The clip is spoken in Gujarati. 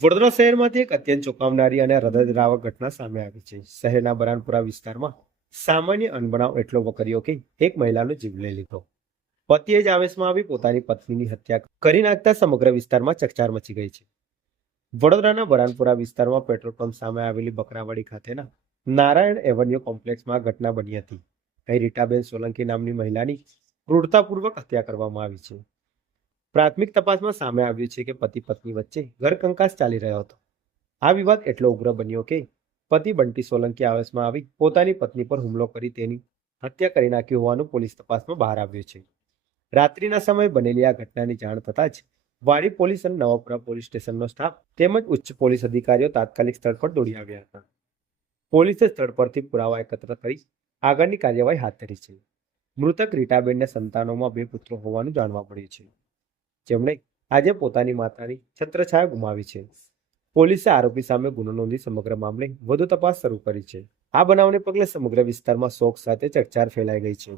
વડોદરા શહેરમાંથી એક અત્યંત ચોંકાવનારી અને હૃદયદ્રાવક ઘટના સામે આવી છે. શહેરના બરાનપુરા વિસ્તારમાં સામાન્ય અનબનાવ એટલો વકર્યો કે એક મહિલાનો જીવ લઈ લીધો. પતિએ જ આવેશમાં આવી પોતાની પત્નીની હત્યા કરી નાખતા સમગ્ર વિસ્તારમાં ચકચાર મચી ગઈ છે. વડોદરાના બરાનપુરા વિસ્તારમાં પેટ્રોલ પંપ સામે આવેલી બકરાવાડી ખાતેના નારાયણ એવન્યુ કોમ્પ્લેક્સમાં ઘટના બની હતી. અહીં રીટાબેન સોલંકી નામની મહિલાની ક્રૂરતાપૂર્વક હત્યા કરવામાં આવી છે. પ્રાથમિક તપાસમાં સામે આવ્યું છે કે પતિ પત્ની વચ્ચે ઘર કંકાસ ચાલી રહ્યો હતો. આ વિવાદ એટલો ઉગ્ર બન્યો કે પતિ બંટી સોલંકી આવેશમાં આવી પોતાની પત્ની પર હુમલો કરી તેની હત્યા કરી નાખી હોવાનું પોલીસ તપાસમાં બહાર આવ્યું છે. રાત્રિના સમયે બનેલી આ ઘટનાની જાણ થતાં જ વાડી પોલીસ અને નવાપુરા પોલીસ સ્ટેશનનો સ્ટાફ તેમજ ઉચ્ચ પોલીસ અધિકારીઓ તાત્કાલિક સ્થળ પર દોડી આવ્યા હતા. પોલીસે સ્થળ પરથી પુરાવા એકત્ર કરી આગળની કાર્યવાહી હાથ ધરી છે. મૃતક રીટાબેનના સંતાનોમાં 2 પુત્રો હોવાનું જાણવા મળ્યું છે, જેમણે આજે પોતાની માતાની છત્રછાયા ગુમાવી છે. પોલીસે આરોપી સામે ગુનો નોંધી સમગ્ર મામલે વધુ તપાસ શરૂ કરી છે. આ બનાવને પગલે સમગ્ર વિસ્તારમાં શોક સાથે ચકચાર ફેલાઈ ગઈ છે.